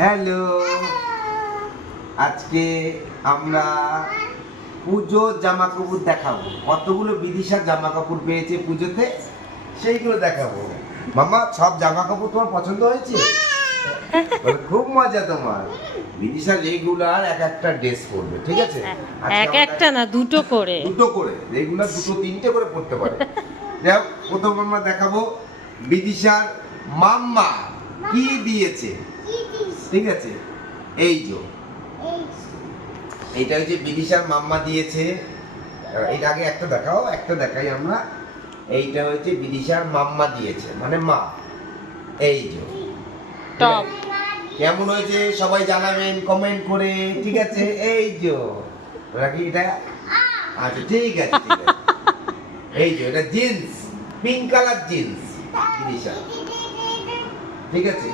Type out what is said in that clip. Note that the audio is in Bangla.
হ্যালো, আজকে আমরা পুজোর জামা কাপড় দেখাবো। কতগুলো বিদিশার জামা কাপড় পেয়েছে পুজোতে, সেইগুলো দেখাবো। মামা, সব জামা কাপড় তোমার পছন্দ হয়েছে? খুব মজা তোমার। বিদিশা রেগুলার এক একটা ড্রেস পরবে, ঠিক আছে? এক একটা না, দুটো করে। দুটো করে, রেগুলার দুটো তিনটে করে পরতে পারে। যাই হোক, প্রথম আমরা দেখাবো বিদিশার মাম্মা কি দিয়েছে, ঠিক আছে? এই যে এইটা হচ্ছে বিদিশার মাম্মা দিয়েছে। এটা আগে একটা দেখাও, একটা দেখাই আমরা। এইটা হচ্ছে বিদিশার মাম্মা দিয়েছে, মানে মা। এই যে টপ কেমন হয়েছে সবাই জানাবেন কমেন্ট করে, ঠিক আছে? এই যে রাখি এটা। আচ্ছা, ঠিক আছে, ঠিক আছে। এই যে এটা jeans, pink colour jeans Bidisha, ঠিক আছে?